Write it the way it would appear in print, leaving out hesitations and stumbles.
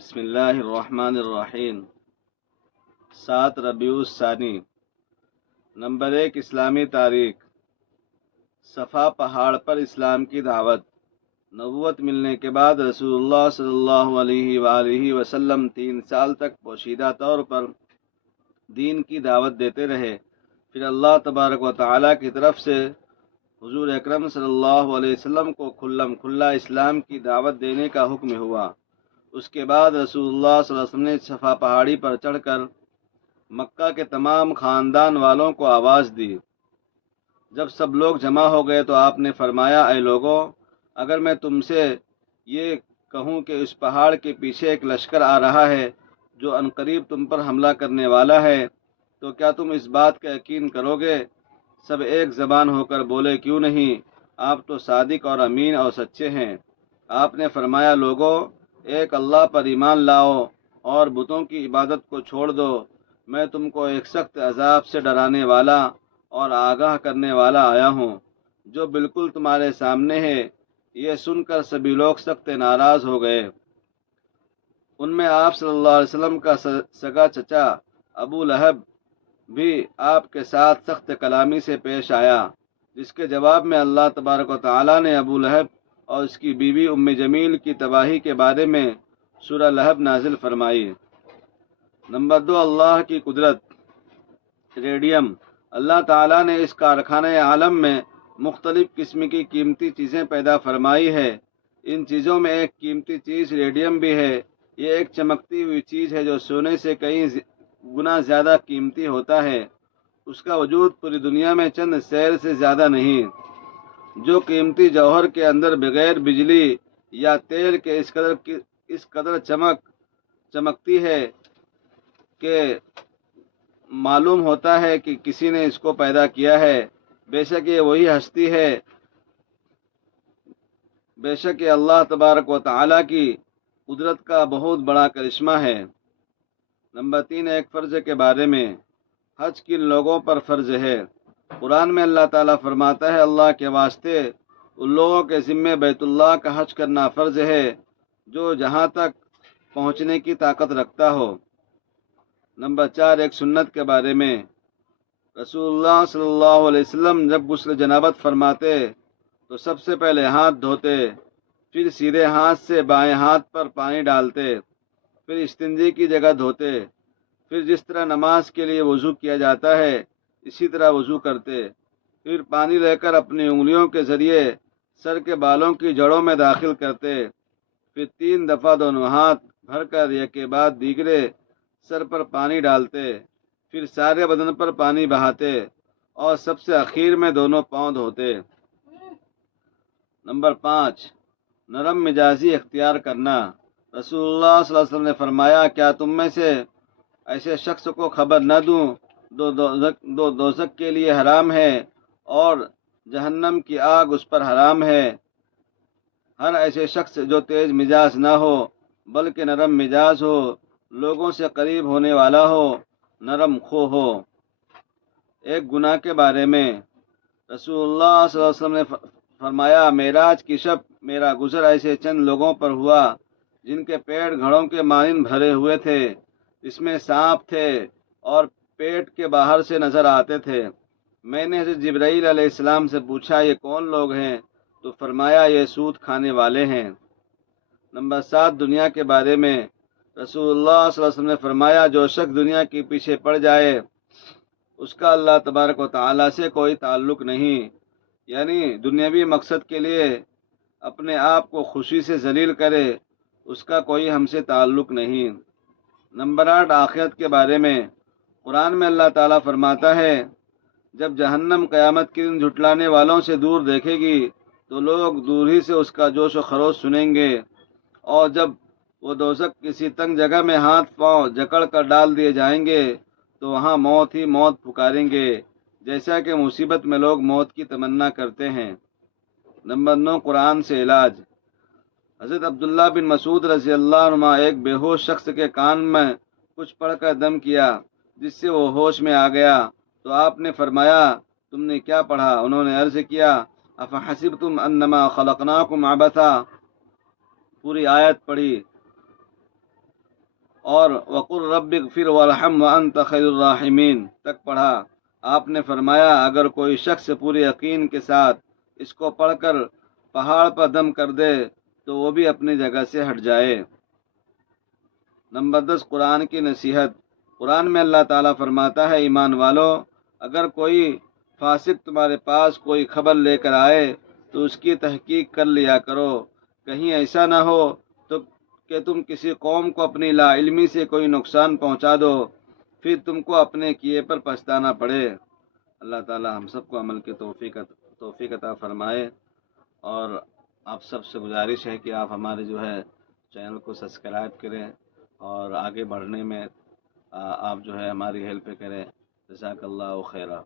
بسم اللہ الرحمن الرحیم 7 ربیع الثانی نمبر 1 اسلامی تاریخ صفا پہاڑ پر اسلام کی دعوت نبوت ملنے کے بعد رسول اللہ صلی اللہ علیہ وآلہ وسلم 3 سال تک پوشیدہ طور پر دین کی دعوت دیتے رہے۔ پھر اللہ تبارک و تعالیٰ کی طرف سے حضور اکرم صلی اللہ علیہ وسلم کو کھلا اسلام کی دعوت دینے کا حکم ہوا۔ اس کے بعد رسول اللہ صلی اللہ علیہ وسلم نے صفا پہاڑی پر چڑھ کر مکہ کے تمام خاندان والوں کو آواز دی۔ جب سب لوگ جمع ہو گئے تو آپ نے فرمایا، اے لوگوں، اگر میں تم سے یہ کہوں کہ اس پہاڑ کے پیچھے ایک لشکر آ رہا ہے جو عنقریب تم پر حملہ کرنے والا ہے، تو کیا تم اس بات کا یقین کرو گے؟ سب ایک زبان ہو کر بولے، کیوں نہیں، آپ تو صادق اور امین اور سچے ہیں۔ آپ نے فرمایا، لوگوں، ایک اللہ پر ایمان لاؤ اور بتوں کی عبادت کو چھوڑ دو۔ میں تم کو ایک سخت عذاب سے ڈرانے والا اور آگاہ کرنے والا آیا ہوں جو بالکل تمہارے سامنے ہے۔ یہ سن کر سبھی لوگ سخت ناراض ہو گئے۔ ان میں آپ صلی اللہ علیہ وسلم کا سگا چچا ابو لہب بھی آپ کے ساتھ سخت کلامی سے پیش آیا، جس کے جواب میں اللہ تبارک و تعالیٰ نے ابو لہب اور اس کی بیوی ام جمیل کی تباہی کے بارے میں سورہ لہب نازل فرمائی۔ نمبر 2 اللہ کی قدرت ریڈیم اللہ تعالیٰ نے اس کارخانہ عالم میں مختلف قسم کی قیمتی چیزیں پیدا فرمائی ہے۔ ان چیزوں میں ایک قیمتی چیز ریڈیم بھی ہے۔ یہ ایک چمکتی ہوئی چیز ہے جو سونے سے کئی گنا زیادہ قیمتی ہوتا ہے۔ اس کا وجود پوری دنیا میں چند سیر سے زیادہ نہیں۔ جو قیمتی جوہر کے اندر بغیر بجلی یا تیل کے اس قدر چمکتی ہے کہ معلوم ہوتا ہے کہ کسی نے اس کو پیدا کیا ہے۔ بے شک یہ وہی ہستی ہے، بے شک یہ اللہ تبارک و تعالیٰ کی قدرت کا بہت بڑا کرشمہ ہے۔ نمبر 3 ایک فرض کے بارے میں حج کن لوگوں پر فرض ہے۔ قرآن میں اللہ تعالیٰ فرماتا ہے، اللہ کے واسطے ان لوگوں کے ذمے بیت اللہ کا حج کرنا فرض ہے جو جہاں تک پہنچنے کی طاقت رکھتا ہو۔ نمبر 4 ایک سنت کے بارے میں رسول اللہ صلی اللہ علیہ وسلم جب غسل جنابت فرماتے تو سب سے پہلے ہاتھ دھوتے، پھر سیدھے ہاتھ سے بائیں ہاتھ پر پانی ڈالتے، پھر استنجی کی جگہ دھوتے، پھر جس طرح نماز کے لیے وضو کیا جاتا ہے اسی طرح وضو کرتے، پھر پانی لے کر اپنی انگلیوں کے ذریعے سر کے بالوں کی جڑوں میں داخل کرتے، پھر 3 دفعہ دونوں ہاتھ بھر کر ایک کے بعد دیگرے سر پر پانی ڈالتے، پھر سارے بدن پر پانی بہاتے اور سب سے اخیر میں دونوں پاؤں دھوتے۔ نمبر 5 نرم مزاجی اختیار کرنا۔ رسول اللہ صلی اللہ علیہ وسلم نے فرمایا، کیا تم میں سے ایسے شخص کو خبر نہ دوں دو دوزخ کے لیے حرام ہے اور جہنم کی آگ اس پر حرام ہے۔ ہر ایسے شخص جو تیز مزاج نہ ہو بلکہ نرم مزاج ہو، لوگوں سے قریب ہونے والا ہو، نرم خو ہو۔ ایک گناہ کے بارے میں رسول اللہ صلی اللہ علیہ وسلم نے فرمایا، معراج کی شب میرا گزر ایسے چند لوگوں پر ہوا جن کے پیٹ گھڑوں کے مانند بھرے ہوئے تھے، اس میں سانپ تھے اور پیٹ کے باہر سے نظر آتے تھے۔ میں نے حضرت جبرائیل علیہ السلام سے پوچھا، یہ کون لوگ ہیں؟ تو فرمایا، یہ سود کھانے والے ہیں۔ نمبر 7 دنیا کے بارے میں رسول اللہ صلی اللہ علیہ وسلم نے فرمایا، جو شخص دنیا کے پیچھے پڑ جائے اس کا اللہ تبارک و تعالیٰ سے کوئی تعلق نہیں، یعنی دنیاوی مقصد کے لیے اپنے آپ کو خوشی سے ذلیل کرے، اس کا کوئی ہم سے تعلق نہیں۔ نمبر 8 آخرت کے بارے میں قرآن میں اللہ تعالیٰ فرماتا ہے، جب جہنم قیامت کے دن جھٹلانے والوں سے دور دیکھے گی تو لوگ دور ہی سے اس کا جوش و خروش سنیں گے، اور جب وہ دوزخ کسی تنگ جگہ میں ہاتھ پاؤں جکڑ کر ڈال دیے جائیں گے تو وہاں موت ہی موت پکاریں گے، جیسا کہ مصیبت میں لوگ موت کی تمنا کرتے ہیں۔ نمبر 9 قرآن سے علاج۔ حضرت عبداللہ بن مسعود رضی اللہ عنہ ایک بے ہوش شخص کے کان میں کچھ پڑھ کر دم کیا جس سے وہ ہوش میں آ گیا، تو آپ نے فرمایا، تم نے کیا پڑھا؟ انہوں نے عرض کیا، افحسبتم انما خلقناکم عبثا، پوری آیت پڑھی۔ اور وقل رب اغفر وارحم وانت خیر الراحمین تک پڑھا۔ آپ نے فرمایا اگر کوئی شخص پورے یقین کے ساتھ اس کو پڑھ کر پہاڑ پر دم کر دے تو وہ بھی اپنی جگہ سے ہٹ جائے۔ نمبر 10، قرآن کی نصیحت۔ قرآن میں اللہ تعالیٰ فرماتا ہے ایمان والو، اگر کوئی فاسق تمہارے پاس کوئی خبر لے کر آئے تو اس کی تحقیق کر لیا کرو، کہیں ایسا نہ ہو تو کہ تم کسی قوم کو اپنی لا علمی سے کوئی نقصان پہنچا دو، پھر تم کو اپنے کیے پر پچھتانا پڑے۔ اللہ تعالیٰ ہم سب کو عمل کی توفیق عطا فرمائے، اور آپ سب سے گزارش ہے کہ آپ ہمارے جو ہے چینل کو سبسکرائب کریں اور آگے بڑھنے میں آپ جو ہے ہماری ہیلپ کریں۔ جزاک اللہ خیرہ۔